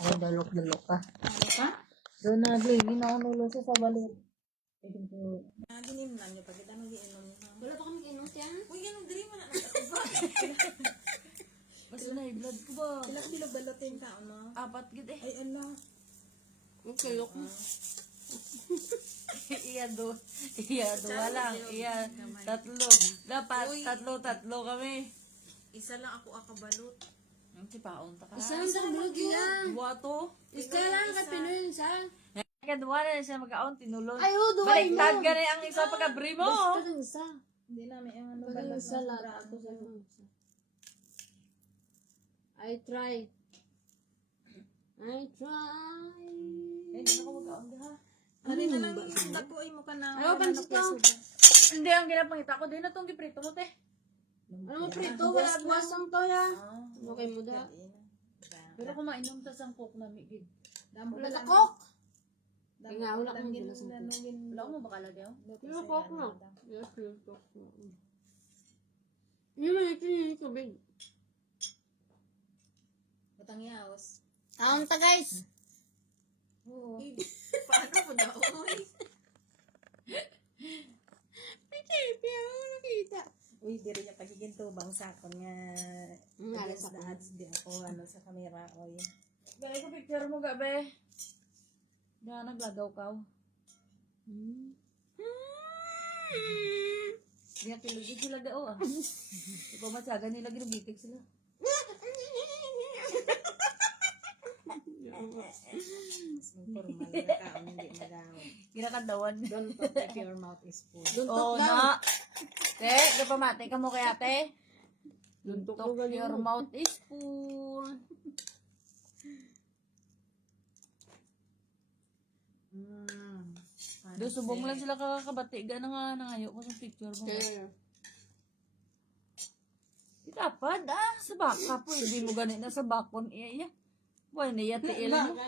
Ay, dalok-dalok ka. Ano ka? Doon na, Glenn, naunulo siya sa balut. Ginimnan niyo pag kita mag-iinom na. Wala pa kami inom siya. Uy, ganun diri mo na nagkatuba. Mas na blood ko ba? Ilang kilo balotin ka, ano? 4 gid eh. Ay, ano? Okay, look. Iya do. Walang. Iya, tatlo. Dapat, tatlo kami. Isa lang ako akabalot. Ang sipaon ta ka. Isa lang sa bulog yan. Dua to. Isa lang ka Pinoy siya. Kadwa na siya mag-aon, tinulon. Ay, oh, duway mo. Baliktad ka na ang isa pagka-bri mo. Basta lang isa. Hindi namin yung ano Pag balot isa na lang. sobra ako sa I try. I try. Eh, di na ko mag-aon ha. Ano na lang yung dapoy mo ka na. Ayaw, pansit lang. Hindi, ang ginapangita ko. Di na itong giprito mo, te. Ano mo prito? Wala buwas ang to ya. Ano kay mo da? Pero kung mainom ta sang coke na migid. Wala na kok. Nga, wala akong gin gilas ng coke. nanungin. Wala ko mabakalad yun. Yung kok na. Yes, yung kok na. Yun na, ito yung tubig. Butang yaos. Taon ta guys. Oo. Paano mo daw? Pero nakita. Uy, diri niya pagiging tubang sakon nga. Alas Against the ako. odds, di ako ano sa kamera. Oy. Gali ko picture mo gabi. Na naglagaw ka. Di na kilugid sila dao ah. Ikaw matyaga nila ginugitik sila. Formal na taon, hindi magawin. Ginakadawan. Don't talk if your mouth is full. Oo na. Te, di pa mati ka mo kaya te. Tuntok your mouth is full. Do subong lang sila kakabati. Gana nga nangayo ko sa picture mo. Kaya, Dapat sa baka po. Hindi mo ganit na sa bakon. Iya. Buhay na yati ilan mo.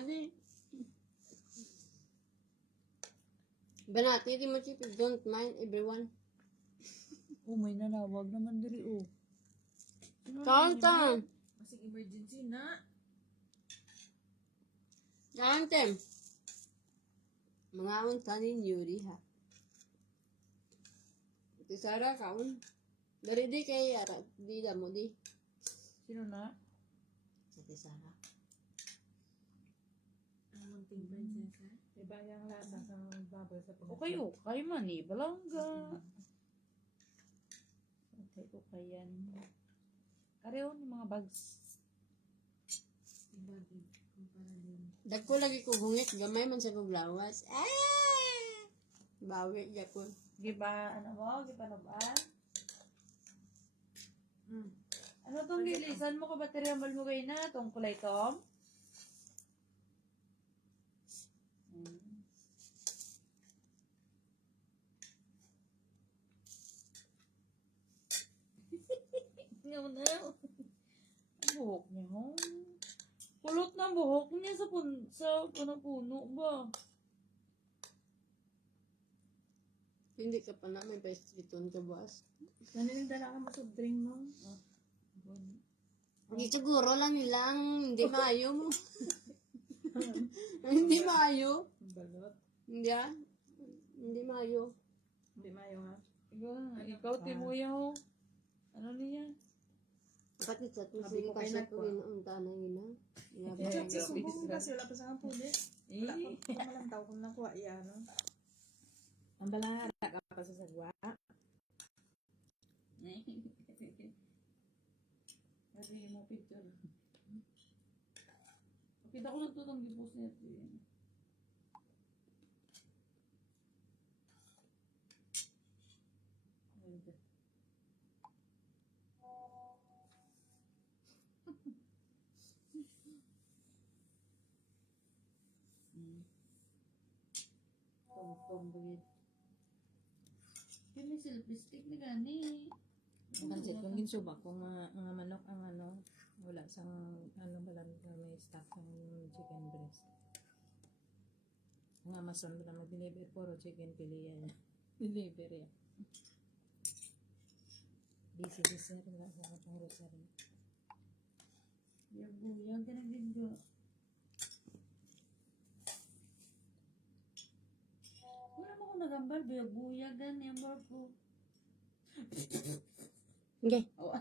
Banati, di mo chip, don't mind everyone. Oh, may nanawag naman diri oh. Kauntan. Kasi emergency na. Kauntan. Mga unta ninyo diha. Iti Sara, kaun. Dari di kay ara, di damo di. Sino na? Iti Sara. Ang munting prinsesa. Iba yung lasa sa bubble sa Okay man eh. Balangga. Okay yan. Kareon yung mga bags. Iba din. Kumpara din. Dagko lagi ko hungit, gamay man sa kong lawas. Ah! Bawi, yakon. Giba, ano mo? Gipanubaan? Ano tong lilisan mo? Kabaterya mo kayo na? Tong kulay tom? Ngaw na. Ang buhok niya, ho? Kulot na ang buhok niya sa puno ba? Hindi ka pa na, may paistriton ka boss. Naninda na ka masubdring mo. Hindi siguro lang nilang hindi maayo mo. Hindi maayo. Balot. Hindi ah. Hindi maayo. Hindi mayo nga. Ikaw, Timuyo. Ano niya? Pati chat mo Sabi sige ko kay kasi Nat, ko inuunta na yun ah. Chat sa subong kasi wala pa sa kampuli. Wala Eh. pa malang tao kung nakuha yan. Ang balara ka pa sa sagwa. Kasi mo picture. Kita ko lang ito itong gipos niya. Tong bagay. Kaya may selfie stick na gani. Pansit kung ginsubak kung mga manok ang ano, wala sang ano balang may stock ng chicken breast. Ang Amazon ba na mag-deliver puro chicken pilihan niya. Delivery. Busy sir, wala sa akong grocery. Yung buyang ka na din Ambal, buyag-buyagan yung barko. Okay. Awa.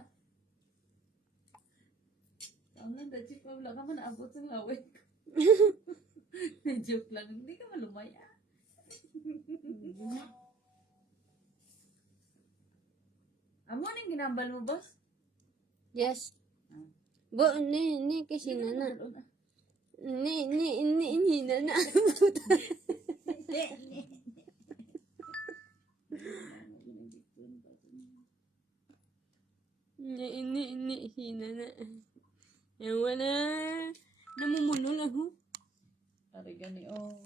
Taon lang, dati pa wala ka man naabot sa laway ko. Joke lang, hindi ka malumaya. Amo nang ginambal mo, boss? Yes. Bo, ni, kasi nana. Ni, nana. Ni, si nana. Yang wala. Namumuno lang ho. Ari gani, oh.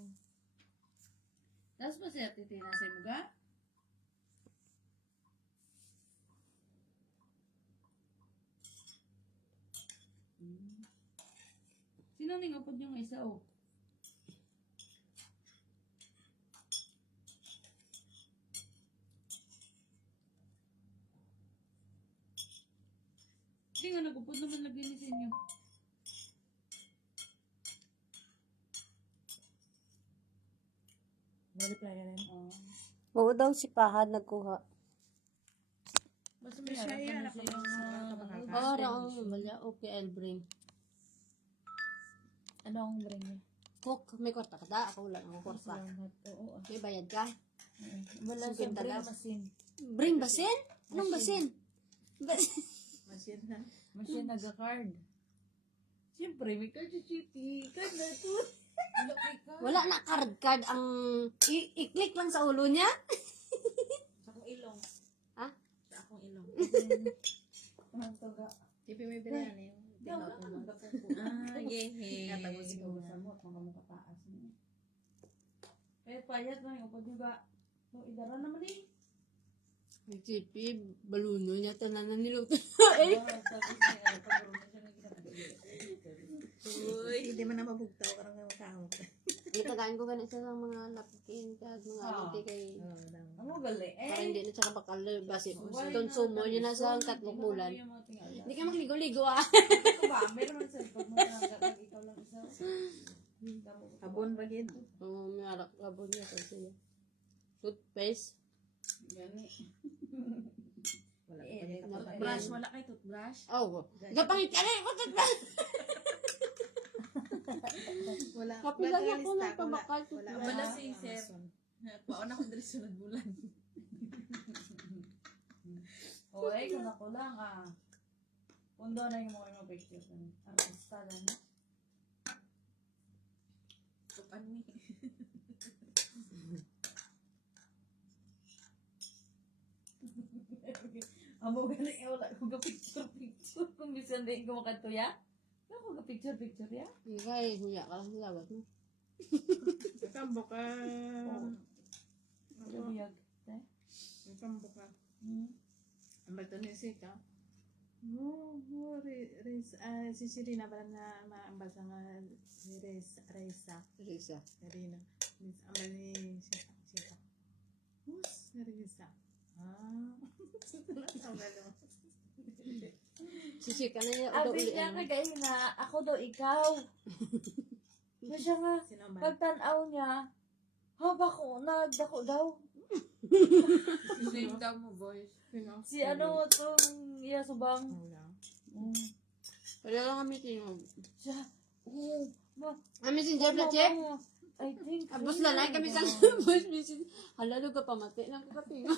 Tapos ba siya titina sa mga? Sino ning upod yung isa, oh? Hindi nga nagupod naman lagi ni sa inyo. Nalipla ka rin. Oh. Oo daw si Pahad nagkuha. Mas may harap na siya yung Oo, raong balya. Okay, I'll bring. ano ang bring niya? Cook, may kwarta ka da. Ako wala akong kwarta. Salamat. Oo. May bayad ka. Wala sa 50 bring lang. masin. Bring basin? Anong basin? Masin na. Masin naga-card. Siyempre, may card si Chiti. Card na ito. Wala na card ang i-click lang sa ulo niya. Sa akong ilong. Ha? Sa akong ilong. Ang taga. Tipi may bilan eh. Wala ka nang Ah, yehe. Katapos ikaw sa mo at mga makataas niya. Kaya payat na yung upod niyo ba? So, idara naman eh. May chipi, baluno niya tanan na niluto. Ay! Sabi niya, ano, pagkaroon na siya ng ginagawa. Uy, hindi man na mabugtaw ka ng tao. Itagaan ko ganit sa mga lapikin kag mga aliti kay Ano gali? para hindi na siya kapakalo basi don sumo niya na sa tatlong bulan. Hindi ka magligo-ligo ah. Ito ba? Meron man sa pag mo nang ikaw lang isa. Abon ba gid? Oo, may arak labon niya sa siya. Toothpaste. Gani. Wala Eh, ka eh, toothbrush. Wala kay toothbrush. Oh, gapangit ka rin. Wala. Kapilan ako ng pabakal Wala. toothbrush. Wala si Sir. Paon ako diri sa bulan. O, eh, kung ako lang ah. Pundo na yung mga picture. Artista lang. Tupan ni. Amo gani eh, wala ko ga picture. Kung bisan din ko makatuya. Wala ko ga picture ya. Ikay, huya ka lang sa lawat mo. Kambo ka. Biyag. Kambo ka. Ang bato ni Sika. Si Sirina pala na maambal sa nga si Reza. Risa. Rina. Ambal ni Sika. Who's Reza? Ah. Sisika na niya. Abi niya kagaya na ako daw ikaw. Na siya nga. Sino man? Pagtanaw niya, haba ko, nagdako daw. Sino daw mo, boys? Sino? Si ano, itong iya subang. Wala. Wala lang kami tinog. Siya, oo, Kami si Jeff na check. I think. Abos na lang kami sa voice message. Hala, luga pamati lang ko katinga.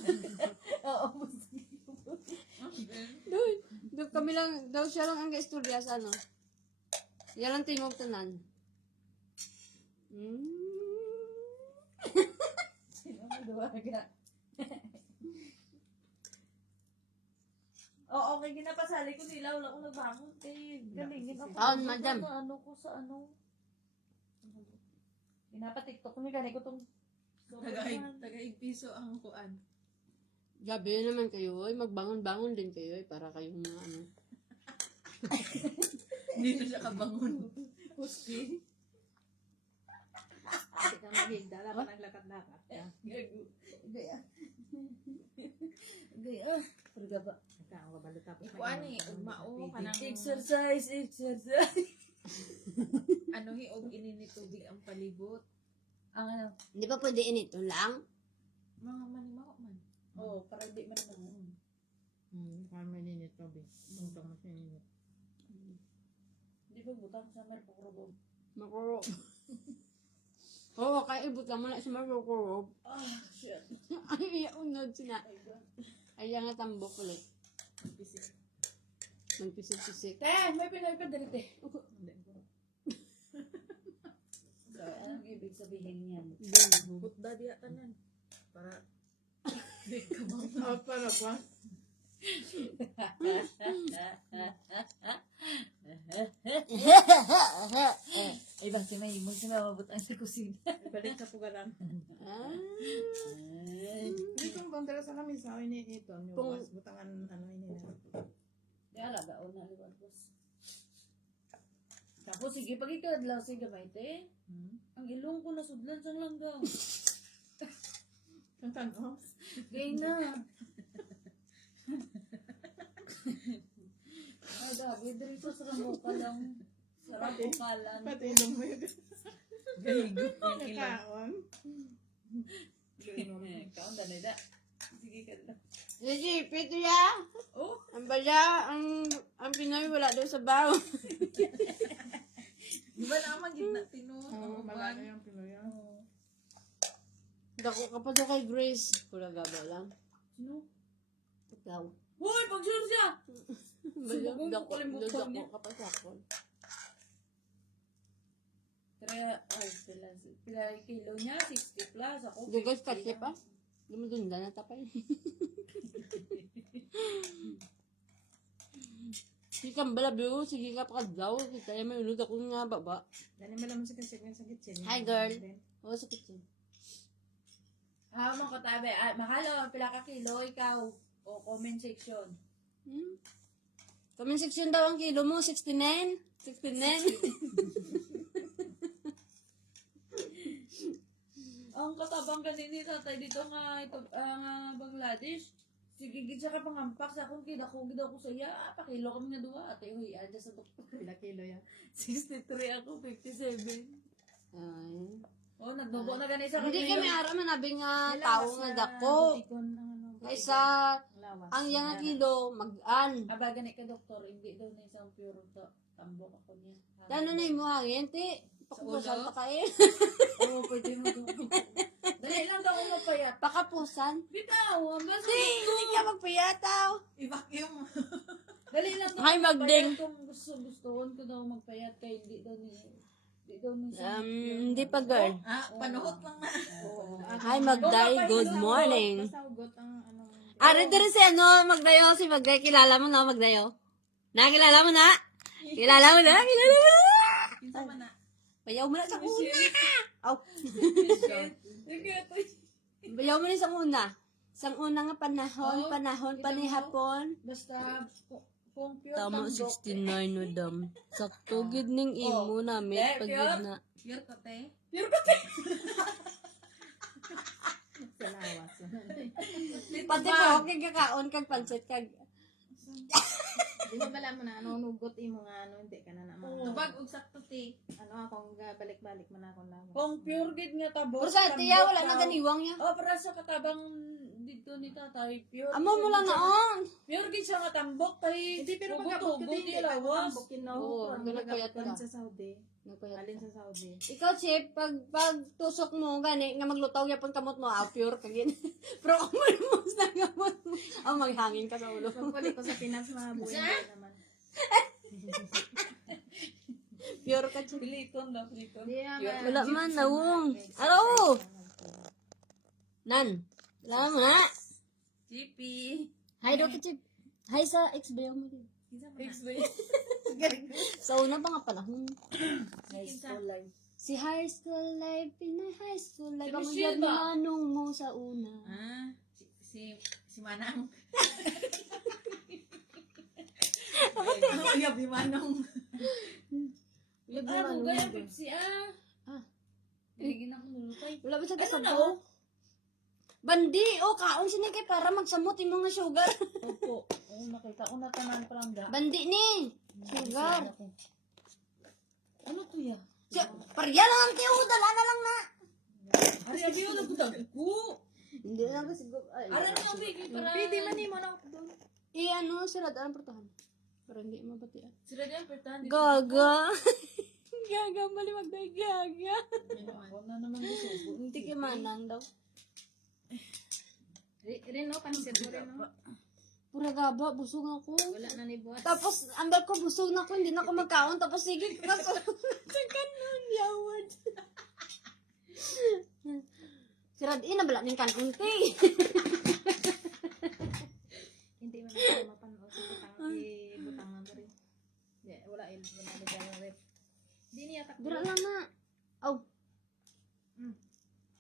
Oo, bus. Doon kami lang, daw siya lang ang gaistorya sa ano. Yan lang tingog tanan. Sino mo duwaga? Oo, okay, ginapasali ko nila. Wala akong nagbangon. Galingin ako. Taon, madam. Ano ko sa ano. Ginapatiktok ko niya. Gani ko itong... Tagaig piso ang kuan. Gabi naman kayo, ay magbangon-bangon din kayo, ay para kayong mga ano. Hindi na siya kabangon. Puski. Kasi ka magigdala ka ng lakat-lakat. Gago. Gaya. Gaya. Purga ba? Ikaw ka balo tapos. Ikuan eh, ugmao ka ng Exercise. ano hiog ininitubig ang palibot. Ang ano? Hindi ba pwede inito lang? Mga manimaw man. Oo, para hindi man na. Kami ninit to, be. Tungtong mas ninit. Di ba butang sa mer pagkurog? Makuro. Oo, kaya ibutang mo na si Marukuro. Ah, shit. Ay, unod sina. Ay, God. Ay, yung natambok ulit. Pisik. Magpisik-pisik. May pinagpad dito eh. So, anong ibig sabihin niyan? Butda diya tanan. Para Para pa. Ay, ba, si May mabutang sa kusina. Balik sa pugaran. Ah. Dito ang bandera sa kami sa ini ito. Kung- Yung butangan ano ini. Di alaga, o na liwan boss. Tapos, sige, pag ikadlaw si gamay, te. Ang ilong ko nasudlan sa langgaw. Ang tanong. Gay na. Ay, gabi, dito sa kamuka lang. Sarap ko kalan. Pati ilong mo yun. Gahigot yung ilong. Nakaon. Kaon na nila. Sige ka na. Sige, pito ya. Oh, Ang bala, ang Pinoy wala daw sa baw. di ba naman gitna tino? Oo, malaki yung Pinoy. Dako ka pa daw kay Grace. Pula gaba lang. sino? Ikaw. Hoy, pag-sure siya! Bala, Subukan ko dako, kalimutan niya. dako ka pa sa akon. Pila kilo niya, 60 plus. Ako, Dugas 50 kasi pa. Dumudunda na tapay. Sige kang bala, bro. Sige ka pa daw. Kaya may ulod ako nga baba. Dali mo naman sa kasig sa kitchen. Hi, girl. Oo, sa kitchen. Ah, mga katabi. Mahalo, pila ka kilo, ikaw. O, comment section. Comment section daw ang kilo mo. 69? 69? Ang katabang kanini tatay dito nga ito nga Bangladesh. Sige gid siya ka pangampak sa akong kidako sa iya. Pakilo kami nga duwa ate huy adya sa doktor. Pila kilo yan. 63 ako 57. Ay. Oh, nagdugo na gani sa Hindi kami ara manabing nga tao nga dako. Kaysa ang yang nga kilo, mag-an. Aba gani ka doktor, hindi daw na isang pure to. Tambok ako niya. Dano na yung hangin, ti. Pakapusan pa kayo. Oo, pwede mo dugo. Dali lang daw ako mapayat. Pakapusan? Bitaw, ambas. Hindi ka magpayataw. I-vacuum. Dali lang daw Hi, ako Magding. mapayat kung gustuhon ko daw magpayat kay hindi daw ni siya. Hindi pa girl. Panuhot lang na. Oo. Hi Magday, good morning. Pasawgot ang ano. Ari diri si ano, Magdayo, si Magday, kilala mo na Magdayo? Nakilala mo na? Kilala mo na? Kilala mo na? Kinsa man na. Bayaw mo na sa una. Aw, Sige, ito. bayaw mo na sa una. Sa una nga panahon, Oh, panahon kita pa ni mo? hapon. Basta, kung pure Tama, tambok. 69 no dam. Sakto gid ning imo namin Eh, pag pure? gid na. Pure ka te. Pure ka tayo. Sa lawas. Pati ko kay kakaon kag pansit kag Di mo bala mo na ano, nugot imo nga ano, hindi ka na naman. Oo. Tubag og sakto te. Ano akong balik-balik man ako na. Kung pure gid nga tabok. Pero sa tiya wala tambok na daw. ganiwang ya. Oh, para sa katabang dito ni tatay, pure. Amo mo lang naon. Pure gid siya nga tambok kay Hindi, pero magkabot ugot-ugot, ka din. di lawas. Tambokin na. Oo, nagpayat ka. Sa Saudi. Nagpayat. Alin sa Saudi. Ikaw, Chip, pag tusok mo, gani, nga maglutaw yapon kamot mo, pure ka gin. Pero kung malmos na kamot mo, maghangin ka sa ulo. Pagpuli ko sa Pinas mga buhay naman. Pure ka, Chip. Piliton na, piliton. Di naman. Wala man, nawong. Alo! Nan, wala mo na. GP. Hi, Dr. Chip. Hi sa ex-bayaw mo din. Kinsa man na. X-Way. Sa una pa nga panahon. High school life. Si high school life, Pinay high school life. Si Ang Michelle yun ba? manong mo sa una. Si Manang. Ano yabi Manong? Ano gaya Pepsi Ah. Pinigin ako nulutay. Wala ba sa Ano na kasabaw? oh? Bandi, kaon siya kay para magsamot yung mga sugar. Opo. Oo, nakita ko na tanan pa lang da. Bandi ni. Sugar. Ano to ya? Parya lang ang tiyo, dala na lang na. Ari abi yung nagbudag ko. Hindi na ba siguro. Ay, Alam mo, Vicky, para... Pwede man mo na ako doon. ano, siradaan ang portahan. Para hindi mabatian. Sila dyan, pertahan. Gaga. Gaga, malimag na gaga. Ako na naman gusto. Hindi kay manang daw. Rin, no? Pansit mo rin, no? Pura gaba, busog ako. Wala na ni buwas. Tapos, andal ko, busog na ako, hindi na ako magkaon. Tapos, sige, kaso, sa kanon, yawad. Siradin, nabala ng kanon, te. Hindi mo na mapanood sa butang. Butang na rin. Wala na dyan rin. Hindi niya takbo. Dira lang na. Aw.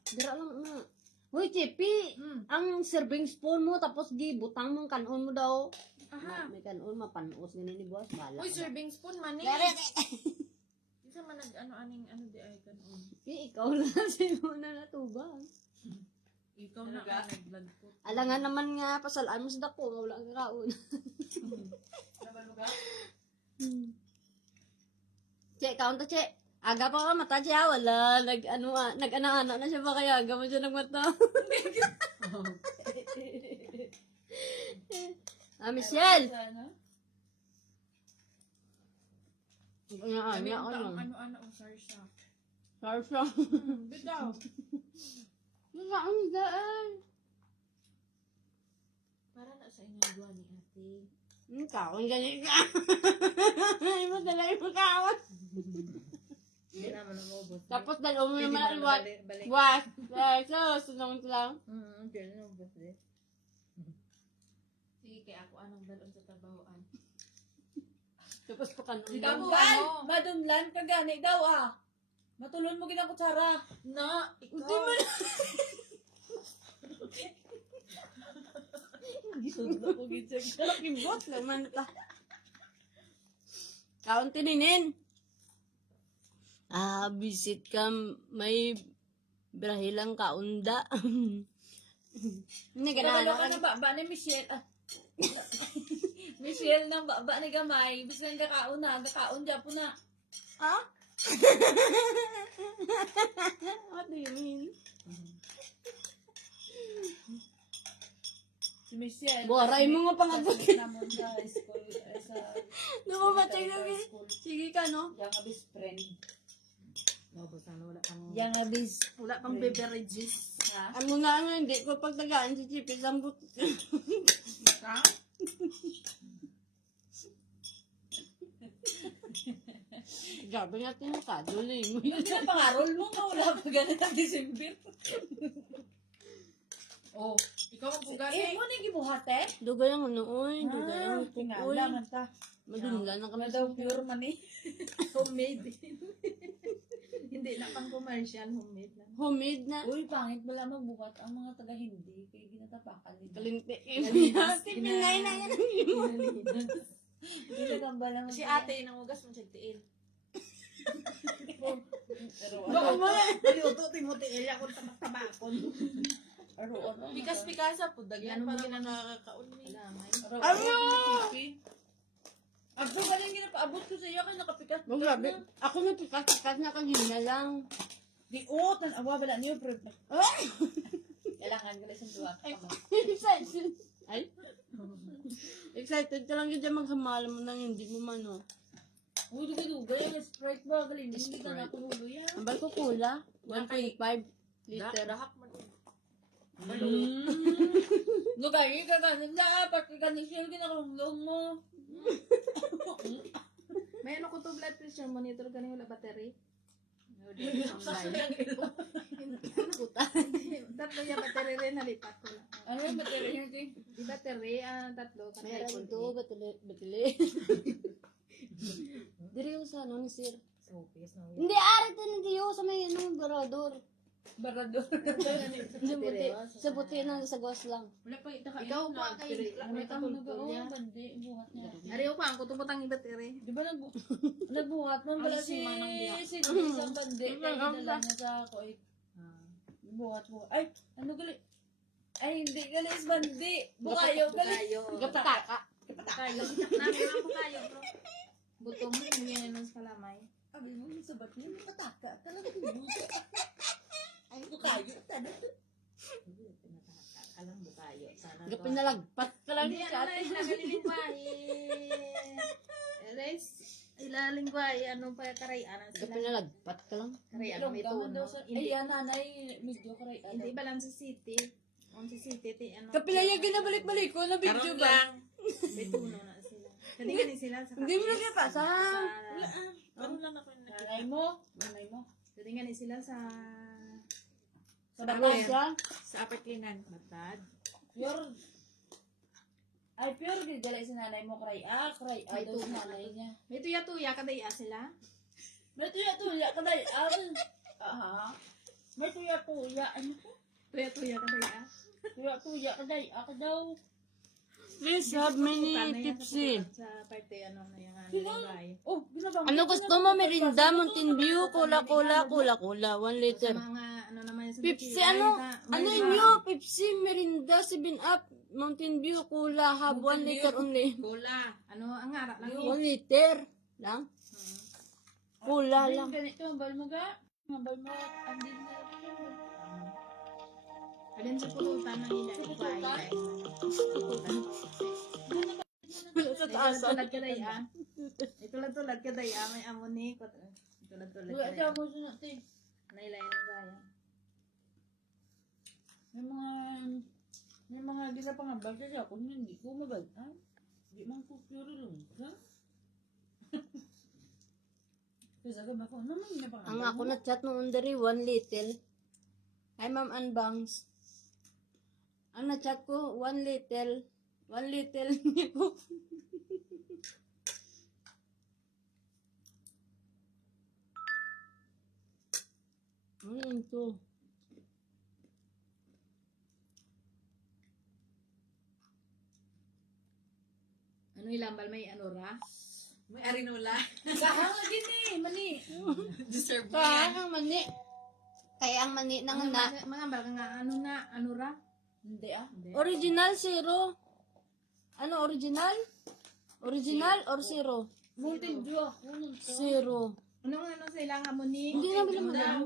Dira lang na. Hoy, Chepi, ang serving spoon mo, tapos butang mong kanon mo daw. Aha. May kanon, mapanos, ganun ni boss, bala. Uy, serving spoon man eh. Dara, Isa man nag-ano-aning di ay kanon. ikaw na, sino na natubang. Ikaw na ka nag-vlog po. Alangan naman nga, pasalaan mo sa dako, wala kang kaon. Che, kaon to, Che. Aga pa ka mata, Che, wala. Nag-ana-ana na siya ba kaya? Aga mo siya nagmata. Michelle! Ano, Ano-ano, sorry siya. Sarsa. Bitaw. Saan daan? Para na sa inyong duwa ni ate. Kaon ganyan ka. Ay, madala yung kaon. Hindi naman umubos. Tapos dalawa mo Pwede naman mo ang na what? balik. What? So, sunong lang. Diyan na umubos din. Sige, kaya ako anong dalon sa trabahoan. Tapos pa kanon. Dabuan! Madunlan ka gani daw ah. Matulon mo ginang kutsara. Na, ikaw. Hindi mo na. Gisod na ko gisag. Nakibot naman ta. Kaon tininin. Visit ka may birahilang kaunda. Hindi Kabalo ganaan. ka na baba ni Michelle. Ah. Michelle nang baba ni Gamay. Bisa nga kaon na. Gakaon dyan po na. Ha? What do you mean? Si Michelle. Buharay mo nga pangagot. Namon sa high school. Sa Namamatay na high eh. school. Sige ka, no? Yang abis friend. Umubos na, wala pang... Yang abis. Wala pang beverages. Ha? Ano nga nga, hindi ko pagtagaan si Chipi Sambut. Ha? Gabi nga tinakado na mo. Yung pinapangarol mo nga wala pa ganun ng December. Oh, ikaw ang Eh, pugani. mo na gibuhat eh? Dugay ang ano, oy. Dugay ang uy. Tingala man ta. Madunla na kami Ano daw pure man eh. Homemade. Hindi na pang commercial, homemade na. Homemade na. Uy, pangit wala magbuhat ang mga taga-hindi. Kaya ginatapakan nila. Kalinti. Galinas. Si Pinay na yan. Ginagamba lang. Si ate, nangugas mo siya tiin. Pero Baka ano? mo. Luto, Timothy, Elia, kung tabak-tabakon. Pero ano? Pikas-pikasa po, dagyan pa lang nakakaon ni. Ano? Ako ka lang ginapaabot ko sa iyo kaya nakapikas. Grabe. Ako may pikas-pikas na kanina lang. Di tanawa bala niyo pero. Kailangan ko lang sa duwa. Excited. Ay? Excited ka lang yun dyan maghamala mo nang hindi mo mano. Uy, dugay-dugay. Sprite ba? Galing. Hindi ka natululo yan. Ang bal ko kula. 1.5 liter. Dahak man. Lugay ka ganun na. Pati ganun siya ginakulong mo. May ano ko to blood pressure monitor ganing wala battery. Tatlo yung battery rin nalipat ko lang. Ano yung material niya ito? Di battery, tatlo. Meron ito, batili. Diri yung sa ano ni Sir. Hindi, ari ito hindi yung sa may ano, barador. Barador. Sa buti na sa gas lang. Wala pa ita ka. Ikaw pa kay Namitang nag-oo. Bandi. Buhat niya. Ari ko ang kutubutang yung battery. Di ba nagbuhat man pala si isang bandi. Kaya dinala niya sa Kuwait. Buhat. Ay, ano gali? Ay, hindi gali is bandi. Bukayo gali. Gapataka. Kayo. Namin lang po kayo, bro. Butong mo yung yan sa kalamay. Sabi mo, sa ba't niya mataka? Talaga buto. Ay, bukayo. Talaga. Pinalagpat ka lang Hindi, sa ano na atin. ilagalilingwahe. Eres, ilalingwahe, ano pa karayaan sila. Pinalagpat ka lang. Karayaan may Ilongga man daw tuno. sa... Ay, Hindi, yan, nanay. Medyo karay. hindi ba lang sa city? On sa city, ano. Kapilaya ginabalik-balik ko na video ba? May tuno na sila. Hindi nga sila sa Hindi mo nagkapasa. Nanay mo. Nanay mo. Hindi nga sila sa Sa Ano batay. siya? sa apartinan. Matad. Pure. Ay, pure. Gidala si nanay mo karay. Karay. May Daw si tuno. nanay niya. May tuya-tuya kadaya sila. May tuya-tuya ka day. Aha. May tuya-tuya. Ano po? Tuya-tuya kadaya. Tuya-tuya ka day. Ako daw. Please have many tipsy. Sa parte ano na yung Sino? lingwahe. Oh, binabang. Ano gusto mo? Merinda, Mountain View, cola-cola, 1 Sa liter. mga ano naman sa Pepsi, Ay, ano? may Ano iba. inyo? Pepsi, Merinda, 7-Up, Mountain View, cola, have 1 liter only. Cola. Ano ang harap lang 1 liter lang. Cola lang. Ganito, mabal mo ga. Mabal mo. Andin na. Alin sa pulutan ng ilalingwahe. Sa taas. Tulad ka daya. Tulad ka daya. May amoni. Tulad ka Wala siya daya. ako sunod eh. Nailayan ng gaya. May mga gila pangabal siya kung hindi ko mabaltan. Di man ko pure lang. Ha? Kasi ako ba ko, naman na pangabal. Ang ako na chat noon dari 1 little. Hi Ma'am Anbangs. Ang na-chat ko 1 little. 1 little niya ko. Ano ito? Ano ilambal may anura? May arinola. Kahang lagi ni, mani. Deserve Kaya ang mani. Kaya ang mani nang na. Mga ambal ka nga ano na anura? Hindi ah. Original zero. Ano original? Original or zero? Mountain Dew ako nun to. Zero. Anong ano sa ilang amoni? Hindi na bila mo lang.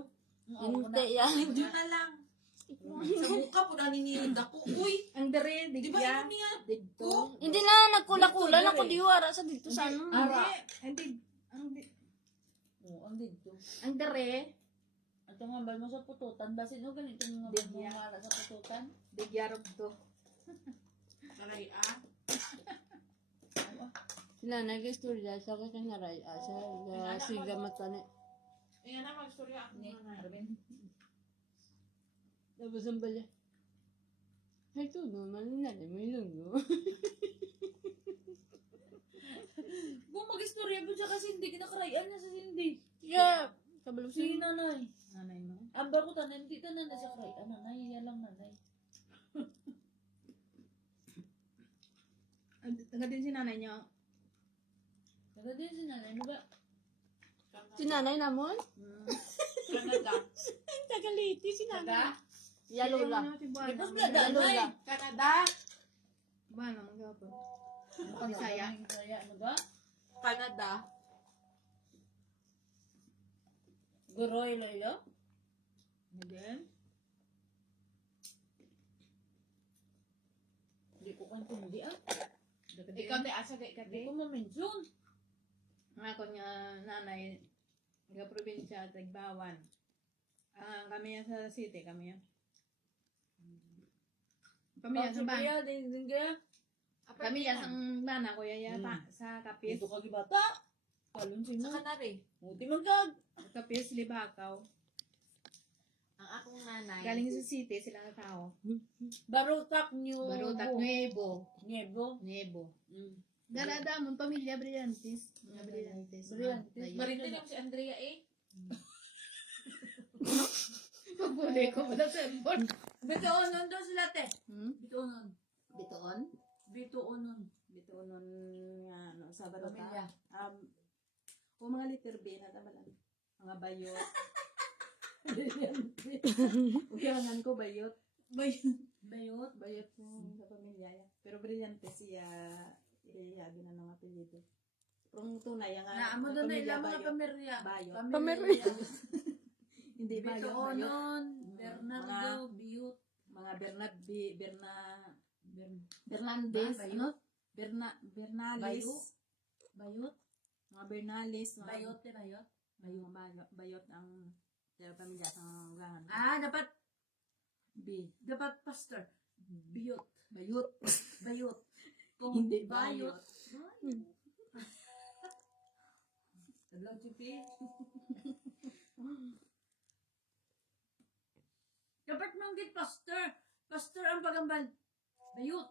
Hindi yan. Hindi na lang. Sa buka po na ninirinda ko. Uy, Ang dere, di ba digya. yun niya? Digto. Hindi na nagkula-kula lang ko diwara sa dito sa ano. Hindi. Oo, ang dito. Ang dere, At yung ngambal mo sa pututan, basin o ganito yung ngambal mo Digya. nga sa pututan. digyarob to. Aray ah. Sila nag-istorya sa akin nga ray. Sa siga matane. Ayan na, mag-storya ako Ni, na. Arvin. Tapos ang bala. Ay, ito naman na may lungo. Kung mag-istorya mo siya kasi hindi kinakarayaan na sa hindi. Yeah. Kabalo Si siya. nanay. Nanay mo. Ambar ko tanan, hindi tanan na siya karayaan. Nanay, yan lang nanay. Taga din si nanay niyo. Taga din si nanay mo ba? Si nanay namon? Canada. Tagaliti si Taga? Yalola. Ipos Ibos na danay. Yalola. Canada. Ba naman gapon. Bisaya. Bisaya, ano ba? Canada. Guro, ilo-ilo? Again? Hindi ko kantindi ah. Ikaw di asa kay Hindi kati. ko ma-mention. Ang ako niya nanay, nga probinsya, Tagbawan. Kami yan sa city, kami yan. Pamilya sa ban. Kaya, din kaya. Pamilya sa bana, kuya yata, sa Kapis. Ito ka gibata. Kalun Sa sino. Canary. Muti magkag. Kapis, Libakaw. Ang akong nanay. Galing sa city, sila na tao. Barutak nyo. Barutak, Nuevo. Niebo. Nuevo. Mm. Dala mong pamilya, Brillantes. Mga Brillantes. Brillantes. Marinda niyo si Andrea eh. Pagpuli ko mula sa airport. Bituonon daw sila te. Hmm? Bituonon. Bitoon? Bituonon. Bitoon nga, no, sa Barota. Pamilya. O mga liter B na tabalan. Mga bayot. Uyangan ko bayot. Bayot. Bayot sa pamilya. Pero brilyante siya. Iyabi na ng apelido. Pero tunay ang Naamo doon na ilang mga pamilya. Bayot. Pamilya. Hindi bayot. Bituonon. Bernardo. Biyut. Mga Bernaldez, Bayot? Bernalis. Bayot. Mga Bernalis. Mga Bayot, di bayot? Bayot ang pamilya sa ulangan. Dapat dapat pastor. Biyot. Bayot. Bayot. Kung Hindi bayot. bayot. Taglaw, Chipi. Dapat manggit pastor. Pastor ang pagambal. Bayot.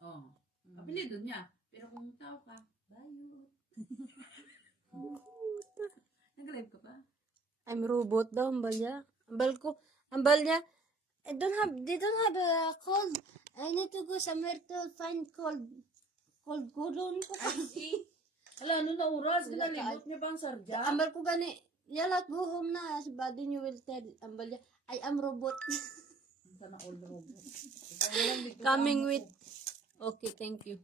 Oh. Apelido niya. Pero kung tao ka, bayot. Nag-live ka pa? I'm robot daw, ambal niya. Ambal niya, they don't have a cold. I need to go somewhere to find cold ko doon ko. Ala, ano na oras? Ginalibot niya bang sarja? Ambal ko gani, yala, go home na. As body you will tell, ambal niya, I am robot. Sana all robot. Coming with, okay, thank you.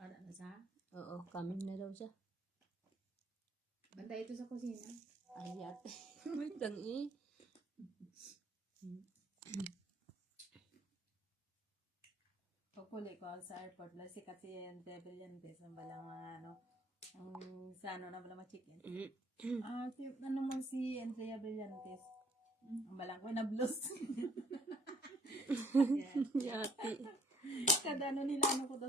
Ano na sa? Oo, coming na daw siya. Banda ito sa kusina. Ay, ate. Wait lang eh. Pagpuli ko sa airport, lasi kasi yan, Brillantes, ang balang mga ano, ang sa ano na balang mga chicken. Ano mo si Andrea Brillantes? Ang balang ko na blues. Yati. Kada ano nila, ano ko daw